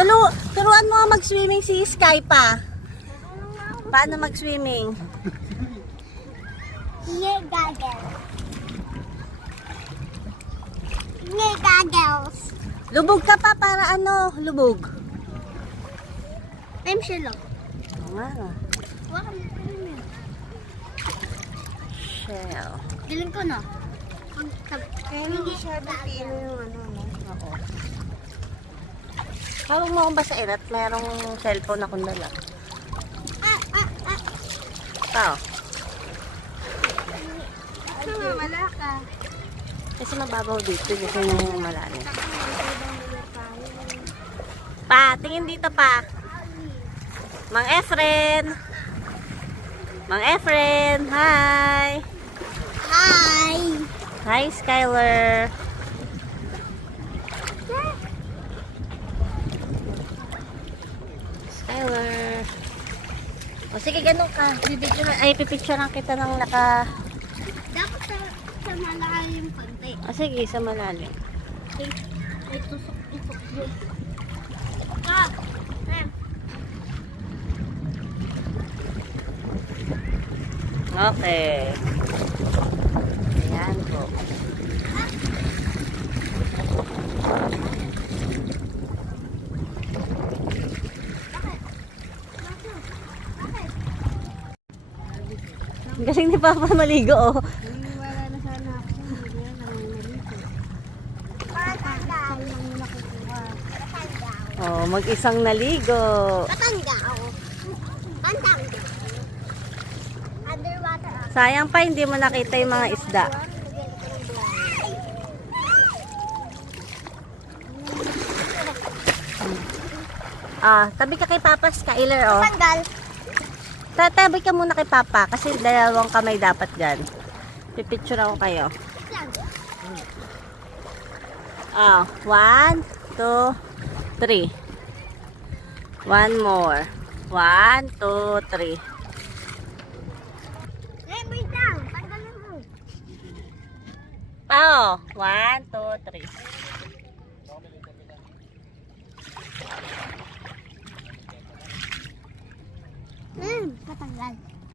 Turuan mo mag-swimming si Sky pa. Paano mag-swimming? Ear goggles. Ear goggles. Lubog ka pa para ano? Lubog. I'm sure. Wow. Shell. Dilim ko na. Hindi siya bipino yung ano, no? Oo. Tawag mo akong basain at merong cellphone akong dala. Tao. Wala ka. Kasi mababaw dito. Gusto nyo malalim. Pa, tingin dito pa. Mang Efren. Mang Efren. Hi. Hi. Hi, Skyler. Skyler. O sige, ganun ka. Pipicturean kita ng naka... Dapat sa malalim konti. O sige, sa malalim. Itusok-tusok. Okay. Ayan po. Galing ni Papa maligo, oh. Wala na sana ako. Hindi na maligo. Patanggal. Oh, mag-isang naligo. Patanggal. Patanggal. Underwater. Sayang pa, hindi mo nakita yung mga isda. Tabi ka kay Papa, Skyler, oh. Patanggal. Tatabi ka muna kay Papa kasi dalawang kamay dapat dyan. Pipicture ako kayo. 1, 2, 3. One more. 1, 2, 3. Wait lang. Tanggalin mo. Oh, 1, 2, 3. Patanggal.